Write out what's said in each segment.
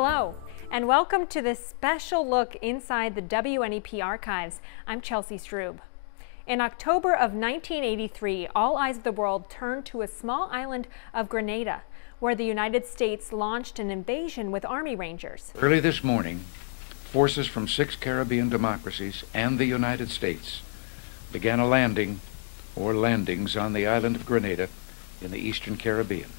Hello, and welcome to this special look inside the WNEP archives. I'm Chelsea Strub. In October of 1983, all eyes of the world turned to a small island of Grenada, where the United States launched an invasion with Army Rangers. Early this morning, forces from 6 Caribbean democracies and the United States began a landing or landings on the island of Grenada in the Eastern Caribbean.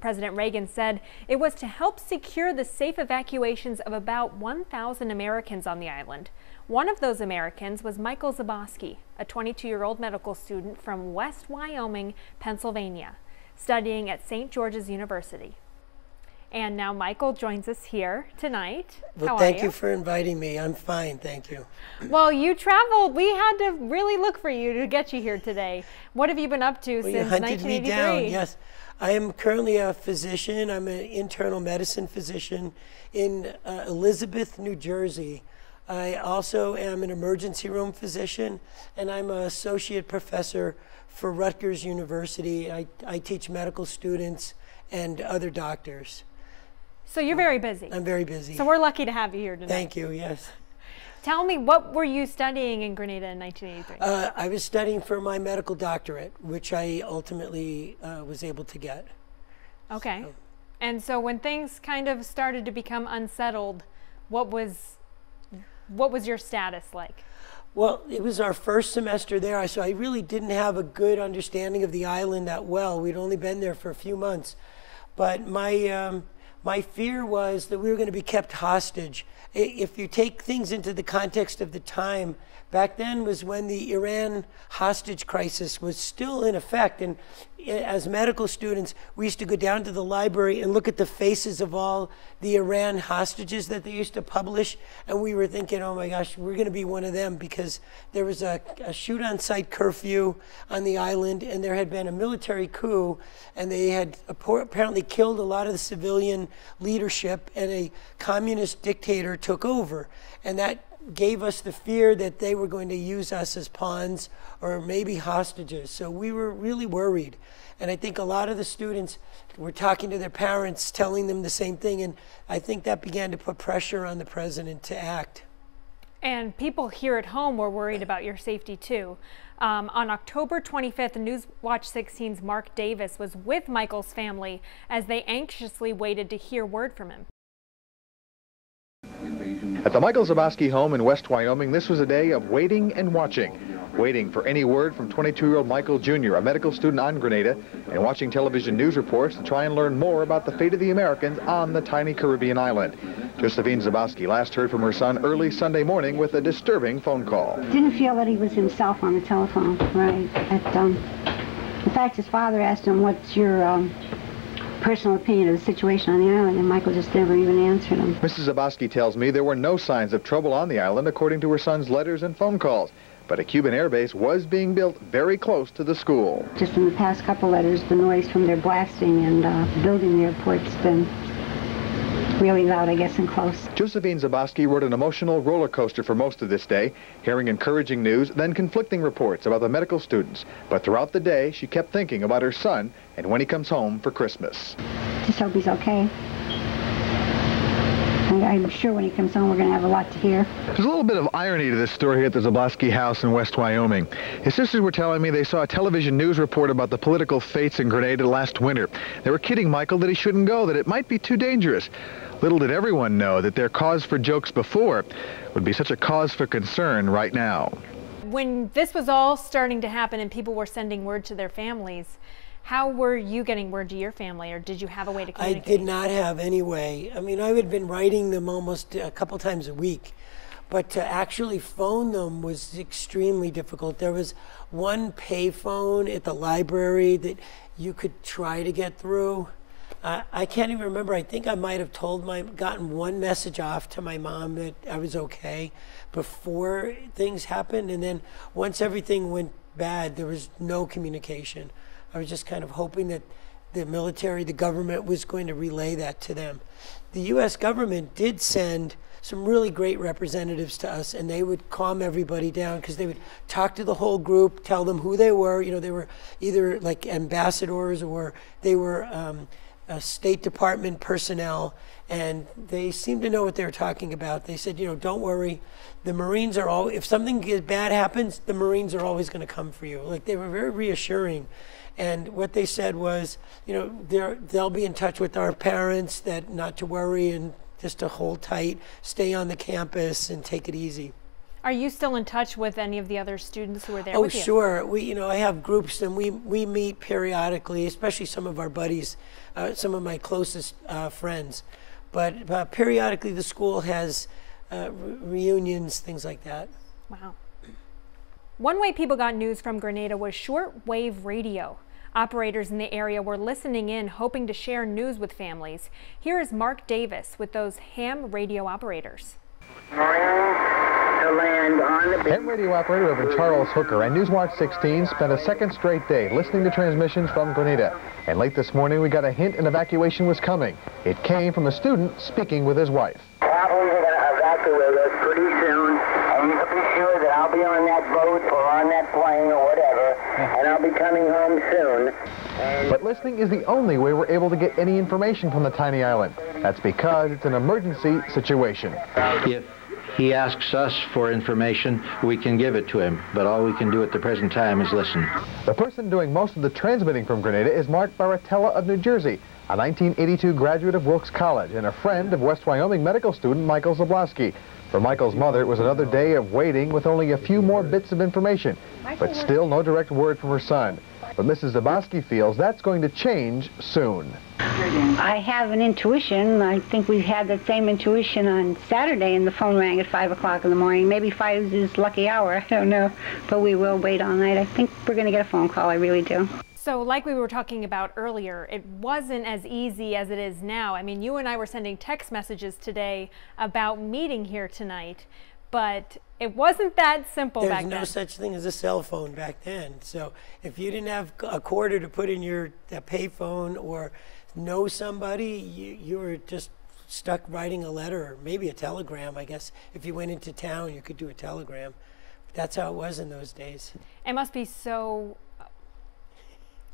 President Reagan said it was to help secure the safe evacuations of about 1,000 Americans on the island. One of those Americans was Michael Zaboski, a 22-year-old medical student from West Wyoming, Pennsylvania, studying at St. George's University. And now Michael joins us here tonight. Well, thank you for inviting me. I'm fine, thank you. Well, you traveled. We had to really look for you to get you here today. What have you been up to since 1983? You hunted me down, yes. I am currently a physician. I'm an internal medicine physician in Elizabeth, New Jersey. I also am an emergency room physician, and I'm an associate professor for Rutgers University. I teach medical students and other doctors. So you're very busy. I'm very busy. So we're lucky to have you here tonight. Thank you, yes. Tell me, what were you studying in Grenada in 1983? I was studying for my medical doctorate, which I ultimately was able to get. Okay. And so when things kind of started to become unsettled, what was your status like? Well, it was our first semester there, so I really didn't have a good understanding of the island that well. We'd only been there for a few months. But my fear was that we were going to be kept hostage. If you take things into the context of the time, back then was when the Iran hostage crisis was still in effect. And as medical students, we used to go down to the library and look at the faces of all the Iran hostages that they used to publish. And we were thinking, oh my gosh, we're going to be one of them, because there was a shoot-on-sight curfew on the island, and there had been a military coup, and they had apparently killed a lot of the civilian leadership, and a communist dictator took over. And that gave us the fear that they were going to use us as pawns or maybe hostages. So we were really worried. And I think a lot of the students were talking to their parents, telling them the same thing. And I think that began to put pressure on the president to act. And people here at home were worried about your safety too. On October 25th, Newswatch 16's Mark Davis was with Michael's family as they anxiously waited to hear word from him. At the Michael Zaboski home in West Wyoming, this was a day of waiting and watching. Waiting for any word from 22-year-old Michael Jr., a medical student on Grenada, and watching television news reports to try and learn more about the fate of the Americans on the tiny Caribbean island. Josephine Zaboski last heard from her son early Sunday morning with a disturbing phone call. Didn't feel that he was himself on the telephone, right? In fact, his father asked him, what's your personal opinion of the situation on the island, and Michael just never even answered him. Mrs. Zaboski tells me there were no signs of trouble on the island, according to her son's letters and phone calls. But a Cuban airbase was being built very close to the school. Just in the past couple letters, the noise from their blasting and building the airport's been really loud, I guess, and close. Josephine Zaboski rode an emotional roller coaster for most of this day, hearing encouraging news, then conflicting reports about the medical students. But throughout the day, she kept thinking about her son and when he comes home for Christmas. Just hope he's okay. I'm sure when he comes home, we're going to have a lot to hear. There's a little bit of irony to this story here at the Zaboski house in West Wyoming. His sisters were telling me they saw a television news report about the political fates in Grenada last winter. They were kidding Michael that he shouldn't go, that it might be too dangerous. Little did everyone know that their cause for jokes before would be such a cause for concern right now. When this was all starting to happen and people were sending word to their families, how were you getting word to your family, or did you have a way to communicate? I did not have any way. I mean, I had been writing them almost a couple times a week, but to actually phone them was extremely difficult. There was one payphone at the library that you could try to get through. I can't even remember. I think I might have gotten one message off to my mom that I was okay before things happened. And then once everything went bad, there was no communication. I was just kind of hoping that the military, the government, was going to relay that to them. The U.S. government did send some really great representatives to us, and they would calm everybody down because they would talk to the whole group, tell them who they were. You know, they were either like ambassadors or they were State Department personnel, And they seemed to know what they were talking about. They said, don't worry. The Marines are all, if something bad happens, the Marines are always going to come for you. Like, they were very reassuring. And what they said was, they'll be in touch with our parents, that not to worry and just to hold tight, stay on the campus and take it easy. Are you still in touch with any of the other students who were there with with you? Oh, sure. I have groups, and we meet periodically, especially some of our buddies, some of my closest friends. But periodically the school has reunions, things like that. Wow. One way people got news from Grenada was shortwave radio. Operators in the area were listening in, hoping to share news with families. Here is Mark Davis with those ham radio operators. Ham radio operator Reverend Charles Hooker and Newswatch 16 spent a second straight day listening to transmissions from Grenada. And late this morning, we got a hint an evacuation was coming. It came from a student speaking with his wife. Probably they're going to evacuate us pretty soon, and you can be sure that I'll be on that boat or on that plane or whatever, and I'll be coming home soon. But listening is the only way we're able to get any information from the tiny island. That's because it's an emergency situation. If he asks us for information, we can give it to him, but all we can do at the present time is listen. The person doing most of the transmitting from Grenada is Mark Baratella of New Jersey, a 1982 graduate of Wilkes College and a friend of West Wyoming medical student Michael Zaboski. For Michael's mother, it was another day of waiting with only a few more bits of information, but still no direct word from her son. But Mrs. Zaboski feels that's going to change soon. I have an intuition. I think we had that same intuition on Saturday, and the phone rang at 5 o'clock in the morning. Maybe 5 is his lucky hour, I don't know. But we will wait all night. I think we're going to get a phone call, I really do. So like we were talking about earlier, it wasn't as easy as it is now. I mean, you and I were sending text messages today about meeting here tonight, but it wasn't that simple back then. There's no such thing as a cell phone back then. So if you didn't have a quarter to put in your payphone or know somebody, you were just stuck writing a letter or maybe a telegram, I guess. If you went into town, you could do a telegram. That's how it was in those days. It must be so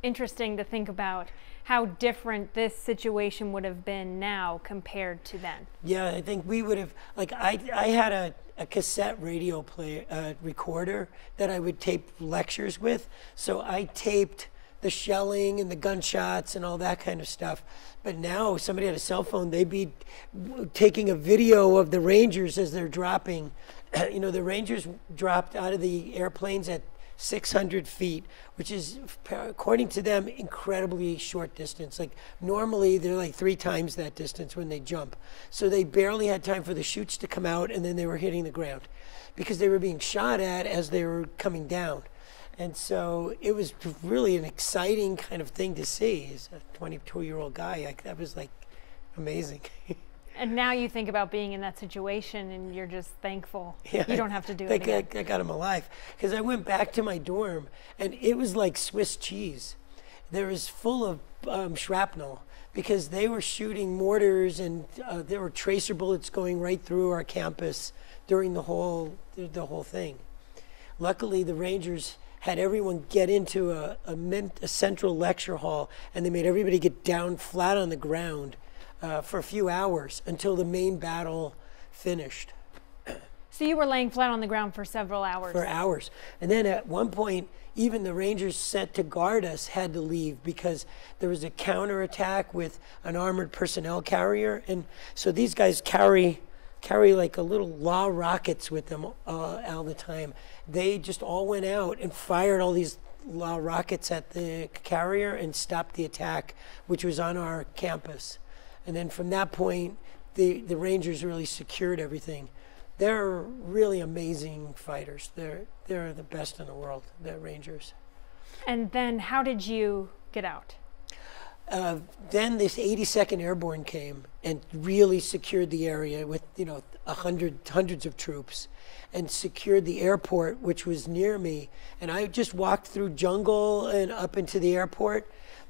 interesting to think about how different this situation would have been now compared to then. Yeah, I think we would have, like, I had a cassette radio player, recorder that I would tape lectures with. So I taped the shelling and the gunshots and all that kind of stuff. But now, if somebody had a cell phone, they'd be taking a video of the Rangers as they're dropping. The Rangers dropped out of the airplanes at 600 feet, which is, according to them, incredibly short distance. Like, normally they're like 3 times that distance when they jump. So they barely had time for the chutes to come out, and then they were hitting the ground because they were being shot at as they were coming down. And so it was really an exciting kind of thing to see. As a 22-year-old guy, that was like amazing. And now you think about being in that situation and you're just thankful you don't have to do it again. I got him alive. Because I went back to my dorm and it was like Swiss cheese. There was full of shrapnel because they were shooting mortars and there were tracer bullets going right through our campus during the whole thing. Luckily, the Rangers had everyone get into a central lecture hall, and they made everybody get down flat on the ground for a few hours until the main battle finished. So you were laying flat on the ground for several hours? For hours. And then at one point, even the Rangers sent to guard us had to leave because there was a counterattack with an armored personnel carrier. And so these guys carry like a little law rockets with them all the time. They just all went out and fired all these law rockets at the carrier and stopped the attack, which was on our campus. And then from that point, the Rangers really secured everything. They're really amazing fighters. They're the best in the world, the Rangers. And then how did you get out? Then this 82nd Airborne came and really secured the area with, hundreds of troops, and secured the airport, which was near me. And I just walked through jungle and up into the airport.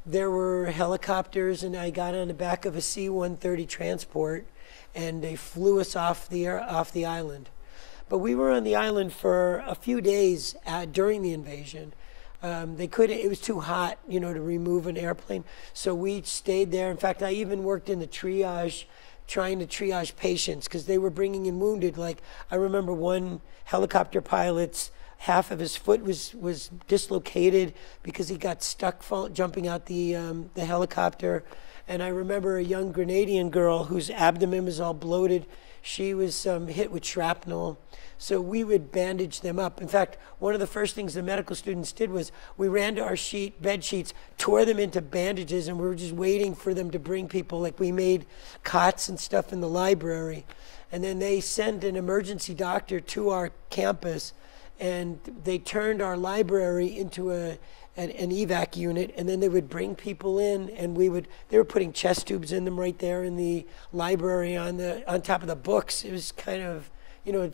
There were helicopters, and I got on the back of a C-130 transport, and they flew us off the island. But we were on the island for a few days during the invasion. It was too hot, to remove an airplane. So we stayed there. In fact, I even worked in the triage trying to triage patients because they were bringing in wounded. Like, I remember one helicopter pilot's half of his foot was dislocated because he got stuck jumping out the helicopter. And I remember a young Grenadian girl whose abdomen was all bloated. She was hit with shrapnel. So we would bandage them up. In fact, one of the first things the medical students did was we ran to our bed sheets, tore them into bandages, and we were just waiting for them to bring people. Like, we made cots and stuff in the library. And then they sent an emergency doctor to our campus, and they turned our library into an evac unit, and then they would bring people in, and they were putting chest tubes in them right there in the library on top of the books. It was kind of,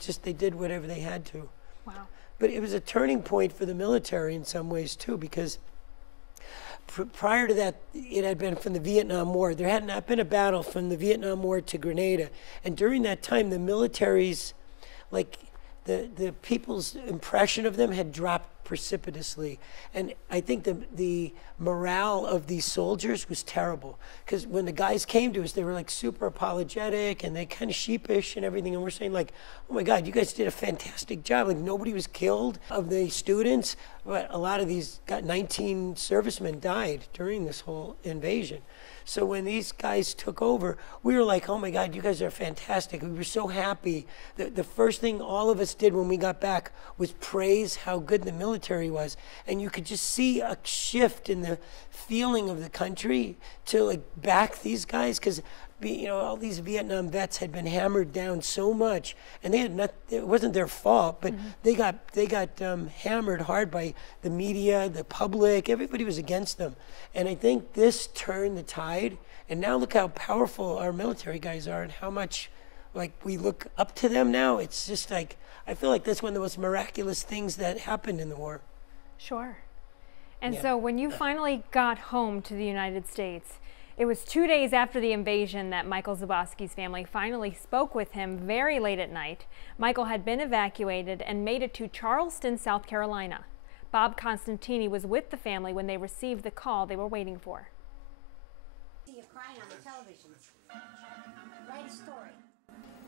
just they did whatever they had to. Wow. But it was a turning point for the military in some ways too, because prior to that, it had been from the Vietnam War. There had not been a battle from the Vietnam War to Grenada, and during that time, the military's, like, the people's impression of them had dropped precipitously. And I think the morale of these soldiers was terrible, because when the guys came to us, they were like super apologetic and they kind of sheepish and everything. And we're saying, like, oh my God, you guys did a fantastic job. Like, nobody was killed of the students, but a lot of these 19 servicemen died during this whole invasion. So when these guys took over, we were like, oh my God, you guys are fantastic. We were so happy. The first thing all of us did when we got back was praise how good the military was. And you could just see a shift in the feeling of the country to, like, back these guys, because all these Vietnam vets had been hammered down so much, and it wasn't their fault, but they got hammered hard by the media, the public. Everybody was against them. And I think this turned the tide, and now look how powerful our military guys are and how much, like, we look up to them now. It's just like, I feel like that's one of the most miraculous things that happened in the war. Sure. And so when you finally got home to the United States, it was 2 days after the invasion that Michael Zaboski's family finally spoke with him very late at night. Michael had been evacuated and made it to Charleston, South Carolina. Bob Constantini was with the family when they received the call they were waiting for. You're crying on the television. Write a story.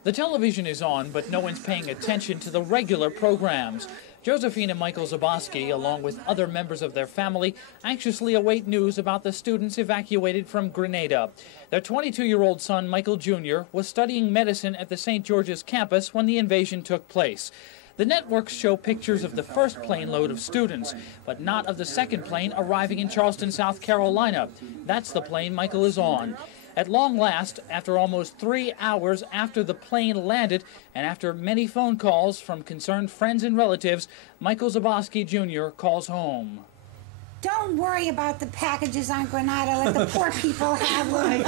The television is on, but no one's paying attention to the regular programs. Josephine and Michael Zaboski, along with other members of their family, anxiously await news about the students evacuated from Grenada. Their 22-year-old son, Michael Jr., was studying medicine at the St. George's campus when the invasion took place. The networks show pictures of the first plane load of students, but not of the second plane arriving in Charleston, South Carolina. That's the plane Michael is on. At long last, after almost 3 hours after the plane landed and after many phone calls from concerned friends and relatives, Michael Zaboski Jr. calls home. Don't worry about the packages on Grenada. Let the poor people have them.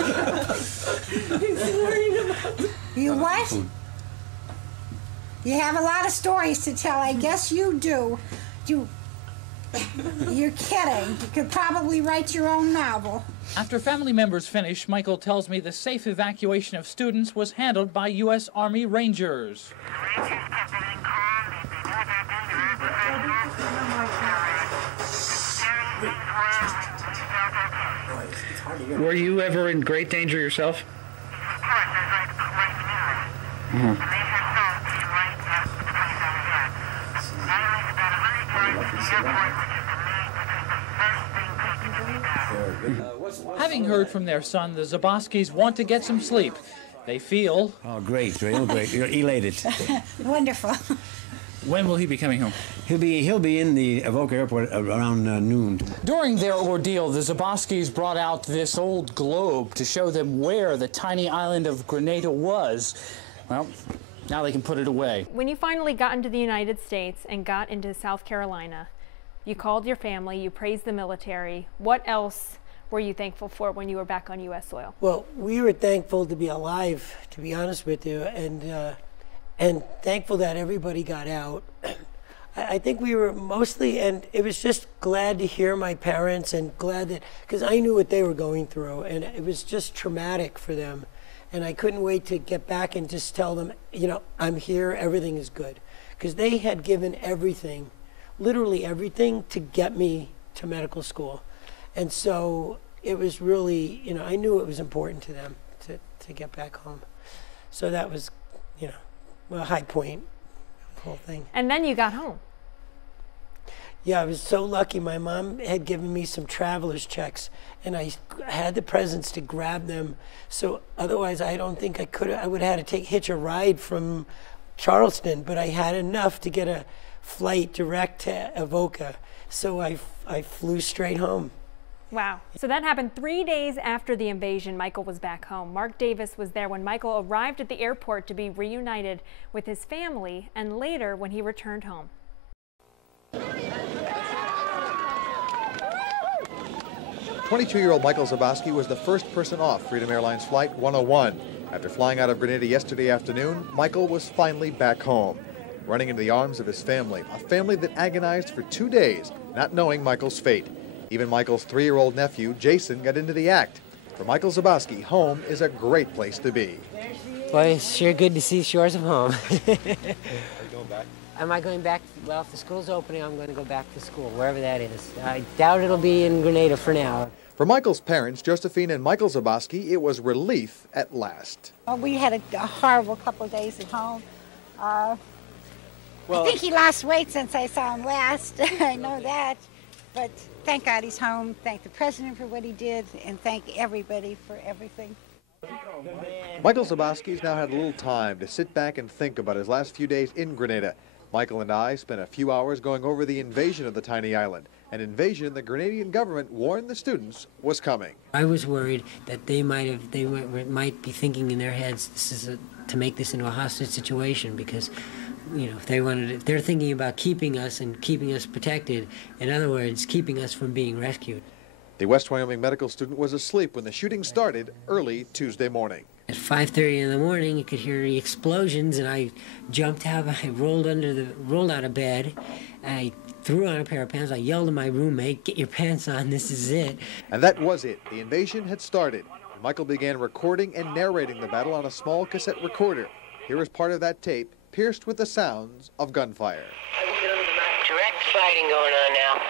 You what? You have a lot of stories to tell. I guess you do. You're kidding. You could probably write your own novel. After family members finish, Michael tells me the safe evacuation of students was handled by U.S. Army Rangers. Were you ever in great danger yourself? Having heard from their son, the Zaboskis want to get some sleep. They feel... Oh, great, great. You're elated. Wonderful. When will he be coming home? He'll be in the Avoca Airport around noon. During their ordeal, the Zaboskis brought out this old globe to show them where the tiny island of Grenada was. Well, now they can put it away. When you finally got into the United States and got into South Carolina, you called your family, you praised the military. What else were you thankful for when you were back on U.S. soil? Well, we were thankful to be alive, to be honest with you, and thankful that everybody got out. I think we were mostly, and it was just glad to hear my parents and glad that, because I knew what they were going through, and it was just traumatic for them. And I couldn't wait to get back and just tell them, you know, I'm here, everything is good. Because they had given everything, literally everything, to get me to medical school. And so it was really, you know, I knew it was important to them to get back home. So that was, you know, a high point of the whole thing. And then you got home. Yeah, I was so lucky. My mom had given me some traveler's checks, and I had the presents to grab them. So otherwise, I don't think I would have had to hitch a ride from Charleston, but I had enough to get a flight direct to Avoca. So I flew straight home. Wow. So that happened 3 days after the invasion. Michael was back home. Mark Davis was there when Michael arrived at the airport to be reunited with his family, and later when he returned home. 22-year-old Michael Zaboski was the first person off Freedom Airlines Flight 101. After flying out of Grenada yesterday afternoon, Michael was finally back home, running into the arms of his family, a family that agonized for 2 days, not knowing Michael's fate. Even Michael's 3-year-old nephew, Jason, got into the act. For Michael Zaboski, home is a great place to be. Well, it's sure good to see shores of home. Are you going back? Am I going back? Well, if the school's opening, I'm going to go back to school, wherever that is. I doubt it'll be in Grenada for now. For Michael's parents, Josephine and Michael Zaboski, it was relief at last. Well, we had a horrible couple of days at home. I think he lost weight since I saw him last. I know that. But thank God he's home. Thank the president for what he did, and thank everybody for everything. Michael Zaboski's now had a little time to sit back and think about his last few days in Grenada. Michael and I spent a few hours going over the invasion of the tiny island, an invasion the Grenadian government warned the students was coming. I was worried that they might be thinking in their heads, this is to make this into a hostage situation, because, you know, if they're thinking about keeping us and keeping us protected, in other words, keeping us from being rescued. The West Wyoming medical student was asleep when the shooting started early Tuesday morning. At 5:30 in the morning, you could hear the explosions, and I jumped out. I rolled out of bed. I threw on a pair of pants. I yelled at my roommate, "Get your pants on! This is it!" And that was it. The invasion had started. Michael began recording and narrating the battle on a small cassette recorder. Here is part of that tape, pierced with the sounds of gunfire. Direct fighting going on now.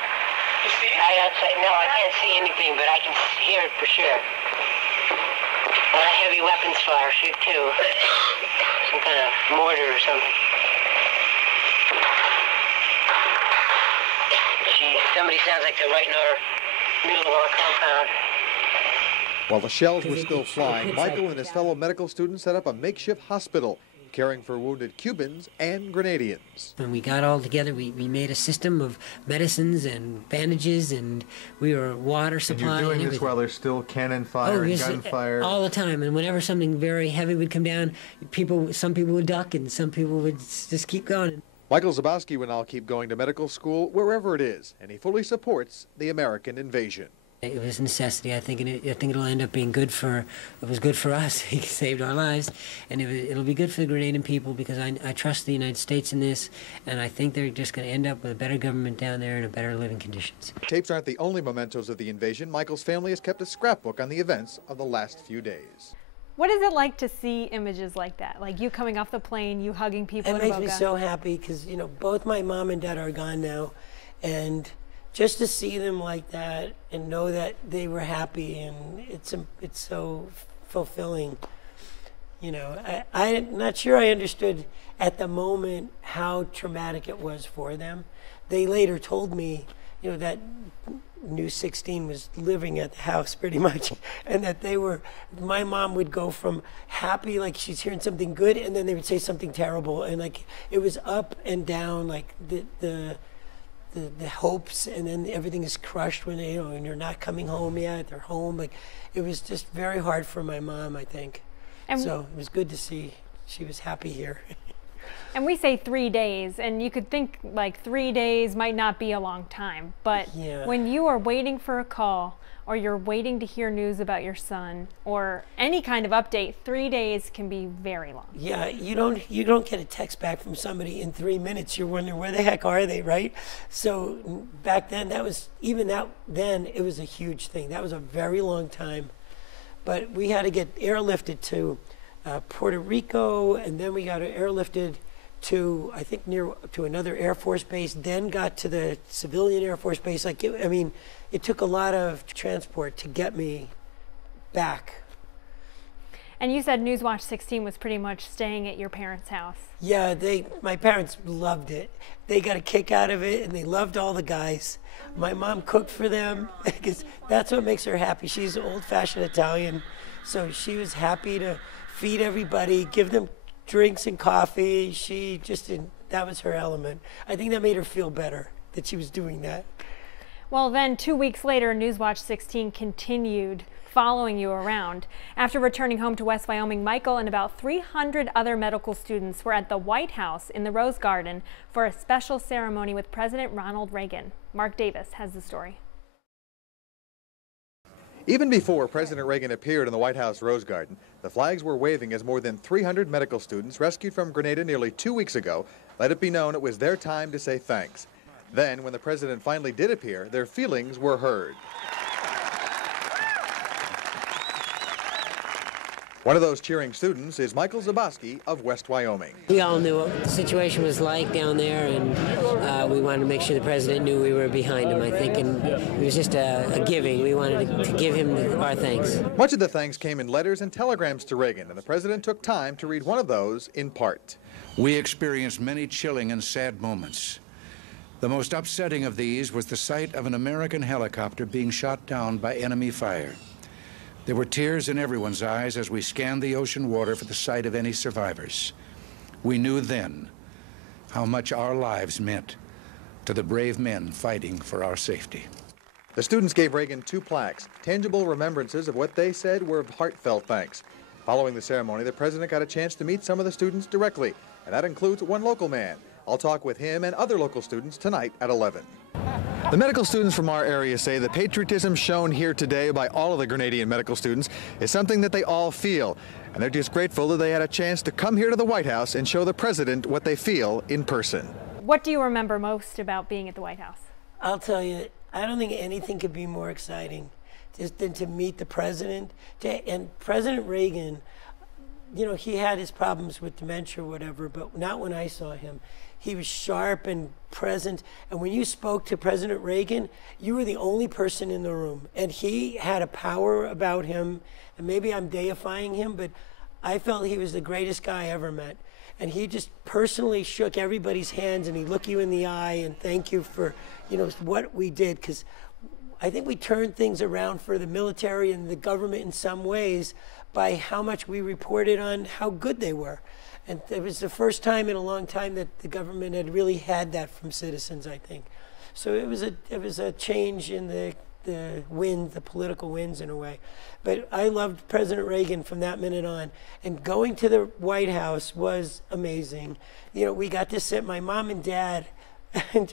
Outside, no, I can't see anything, but I can hear it for sure. A lot of heavy weapons fire, shoot too. Some kind of mortar or something. Gee, somebody sounds like they're right in our middle of our compound. While the shells were still flying, Michael and his fellow medical students set up a makeshift hospital, caring for wounded Cubans and Grenadians. When we got all together, we made a system of medicines and bandages, and we were water supply. And you're doing this while there's still cannon fire and gunfire? All the time, and whenever something very heavy would come down, some people would duck and some people would just keep going. Michael Zaboski will now keep going to medical school wherever it is, and he fully supports the American invasion. It was a necessity. I think it'll end up being good for. It was good for us. He saved our lives, and it'll be good for the Grenadian people, because I trust the United States in this, and I think they're just going to end up with a better government down there and a better living conditions. Tapes aren't the only mementos of the invasion. Michael's family has kept a scrapbook on the events of the last few days. What is it like to see images like that? Like you coming off the plane, you hugging people in Avoca? It makes me so happy, because, you know, both my mom and dad are gone now, and just to see them like that and know that they were happy, and it's so fulfilling. You know, I'm not sure I understood at the moment how traumatic it was for them. They later told me, you know, that new 16 was living at the house pretty much, and that my mom would go from happy, like she's hearing something good, and then they would say something terrible, and like it was up and down, like the hopes, and then everything is crushed when and you're not coming home yet, they're home. Like, it was just very hard for my mom, I think. And so it was good to see she was happy here. And we say 3 days, and you could think like 3 days might not be a long time, but when you are waiting for a call, or you're waiting to hear news about your son, or any kind of update, 3 days can be very long. Yeah, you don't get a text back from somebody in 3 minutes. You're wondering, where the heck are they, right? So back then, it was a huge thing. That was a very long time. But we had to get airlifted to Puerto Rico, and then we got airlifted to, I think, to another Air Force base, then got to the civilian Air Force base. Like, it took a lot of transport to get me back. And you said Newswatch 16 was pretty much staying at your parents' house. Yeah, my parents loved it. They got a kick out of it, and they loved all the guys. My mom cooked for them because that's what makes her happy. She's old-fashioned Italian, so she was happy to feed everybody, give them drinks and coffee. She just didn't, that was her element. I think that made her feel better that she was doing that. Well, then 2 weeks later, Newswatch 16 continued following you around. After returning home to West Wyoming, Michael and about 300 other medical students were at the White House in the Rose Garden for a special ceremony with President Ronald Reagan. Mark Davis has the story. Even before President Reagan appeared in the White House Rose Garden, the flags were waving as more than 300 medical students rescued from Grenada nearly 2 weeks ago let it be known it was their time to say thanks. Then, when the president finally did appear, their feelings were heard. One of those cheering students is Michael Zaboski of West Wyoming. We all knew what the situation was like down there, and we wanted to make sure the president knew we were behind him, I think, and it was just a giving. We wanted to give him our thanks. Much of the thanks came in letters and telegrams to Reagan, and the president took time to read one of those in part. We experienced many chilling and sad moments. The most upsetting of these was the sight of an American helicopter being shot down by enemy fire. There were tears in everyone's eyes as we scanned the ocean water for the sight of any survivors. We knew then how much our lives meant to the brave men fighting for our safety. The students gave Reagan 2 plaques, tangible remembrances of what they said were heartfelt thanks. Following the ceremony, the president got a chance to meet some of the students directly, and that includes one local man. I'll talk with him and other local students tonight at 11. The medical students from our area say the patriotism shown here today by all of the Grenadian medical students is something that they all feel, and they're just grateful that they had a chance to come here to the White House and show the president what they feel in person. What do you remember most about being at the White House? I'll tell you, I don't think anything could be more exciting than to meet the president. And President Reagan, you know, he had his problems with dementia or whatever, but not when I saw him. He was sharp and present, and when you spoke to President Reagan, you were the only person in the room, and he had a power about him, and maybe I'm deifying him, but I felt he was the greatest guy I ever met. And he just personally shook everybody's hands, and he looked you in the eye and thank you for, you know, what we did, because I think we turned things around for the military and the government in some ways by how much we reported on how good they were. And it was the first time in a long time that the government had really had that from citizens, I think. So it was a change in the political winds in a way. But I loved President Reagan from that minute on. And going to the White House was amazing. You know, we got to sit, my mom and dad, and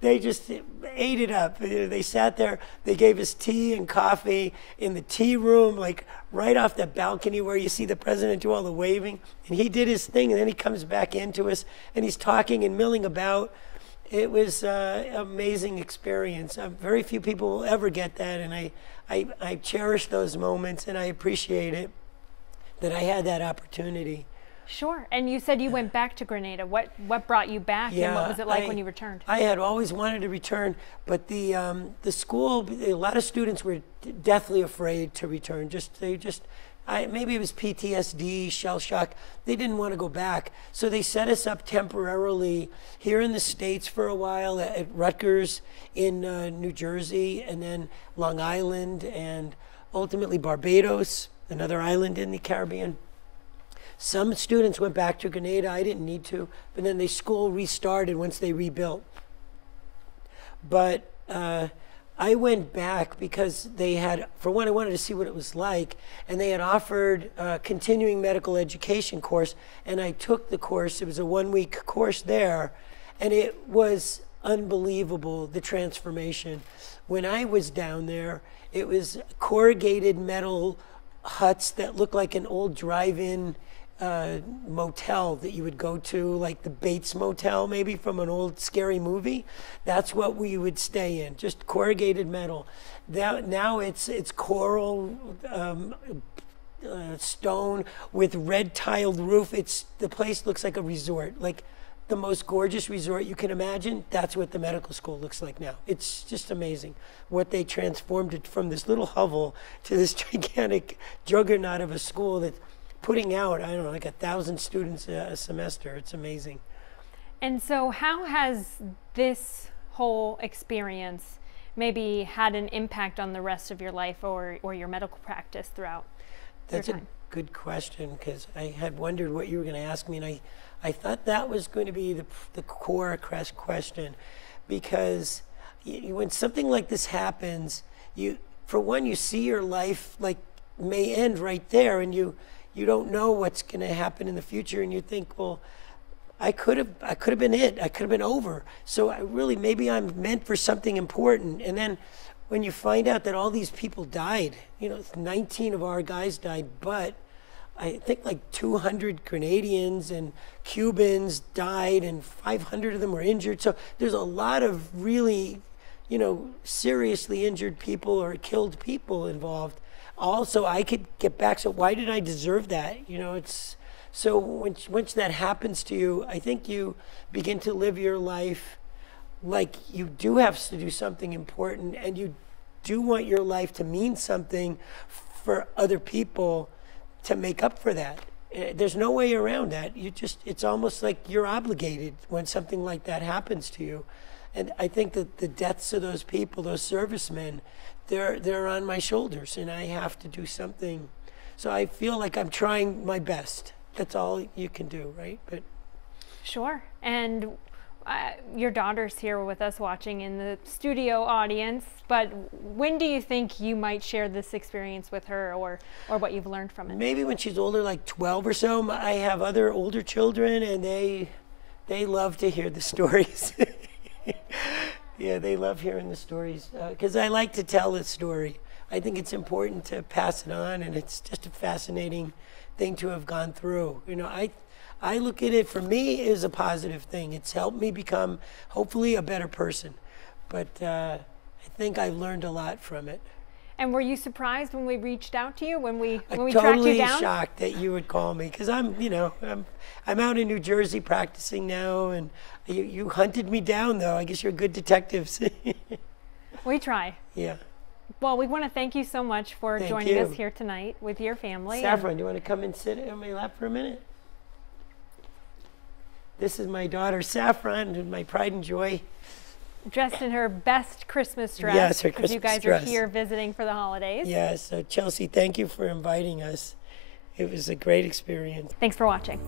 they just ate it up. They sat there, they gave us tea and coffee in the tea room, like right off the balcony where you see the president do all the waving. And he did his thing, and then he comes back into us, and he's talking and milling about. It was an amazing experience. Very few people will ever get that, and I cherish those moments, and I appreciate it that I had that opportunity. Sure. And you said you went back to Grenada. What brought you back, and what was it like when you returned? I had always wanted to return, but the school, a lot of students were deathly afraid to return. Maybe it was PTSD, shell shock. They didn't want to go back. So they set us up temporarily here in the States for a while at Rutgers in New Jersey, and then Long Island, and ultimately Barbados, another island in the Caribbean. Some students went back to Grenada. I didn't need to, but then the school restarted once they rebuilt. But I went back because they had, for one, I wanted to see what it was like, and they had offered a continuing medical education course, and I took the course. It was a 1-week course there, and it was unbelievable, the transformation. When I was down there, it was corrugated metal huts that looked like an old drive-in motel that you would go to, like the Bates Motel maybe from an old scary movie. That's what we would stay in, just corrugated metal. Now it's coral stone with red tiled roof. The place looks like a resort, like the most gorgeous resort you can imagine. That's what the medical school looks like now. It's just amazing what they transformed it from this little hovel to this gigantic juggernaut of a school that's putting out, I don't know, like 1,000 students a semester. It's amazing. And so how has this whole experience maybe had an impact on the rest of your life or your medical practice throughout your time? That's a good question, because I had wondered what you were going to ask me, and I thought that was going to be the core question, because when something like this happens, for one, you see your life like may end right there, and you don't know what's going to happen in the future, and you think, well, I could have been it. I could have been over. So maybe I'm meant for something important. And then when you find out that all these people died, 19 of our guys died, but I think like 200 Grenadians and Cubans died, and 500 of them were injured. So there's a lot of really, seriously injured people or killed people involved. Also, I could get back. So why did I deserve that? So once that happens to you, I think you begin to live your life like you do have to do something important, and you do want your life to mean something for other people to make up for that. There's no way around that. It's almost like you're obligated when something like that happens to you. And I think that the deaths of those people, those servicemen, they're on my shoulders, and I have to do something. So I feel like I'm trying my best. That's all you can do, right? But sure. And your daughter's here with us watching in the studio audience, but when do you think you might share this experience with her, or what you've learned from it? Maybe when she's older, like 12 or so. I have other older children, and they love to hear the stories. Yeah, they love hearing the stories, because I like to tell the story. I think it's important to pass it on, and it's just a fascinating thing to have gone through. I look at it, for me, as a positive thing. It's helped me become, hopefully, a better person. But I think I've learned a lot from it. And were you surprised when we reached out to you, when we tracked you totally down? Shocked that you would call me, because I'm out in New Jersey practicing now, and you hunted me down, though. I guess you're good detectives. We try. Yeah. Well, we want to thank you so much for joining us here tonight with your family. Saffron, do you want to come and sit on my lap for a minute? This is my daughter, Saffron, and my pride and joy. Dressed in her best Christmas dress. Yes, her Christmas dress. You guys are here visiting for the holidays. Yes, so Chelsea, thank you for inviting us. It was a great experience. Thanks for watching.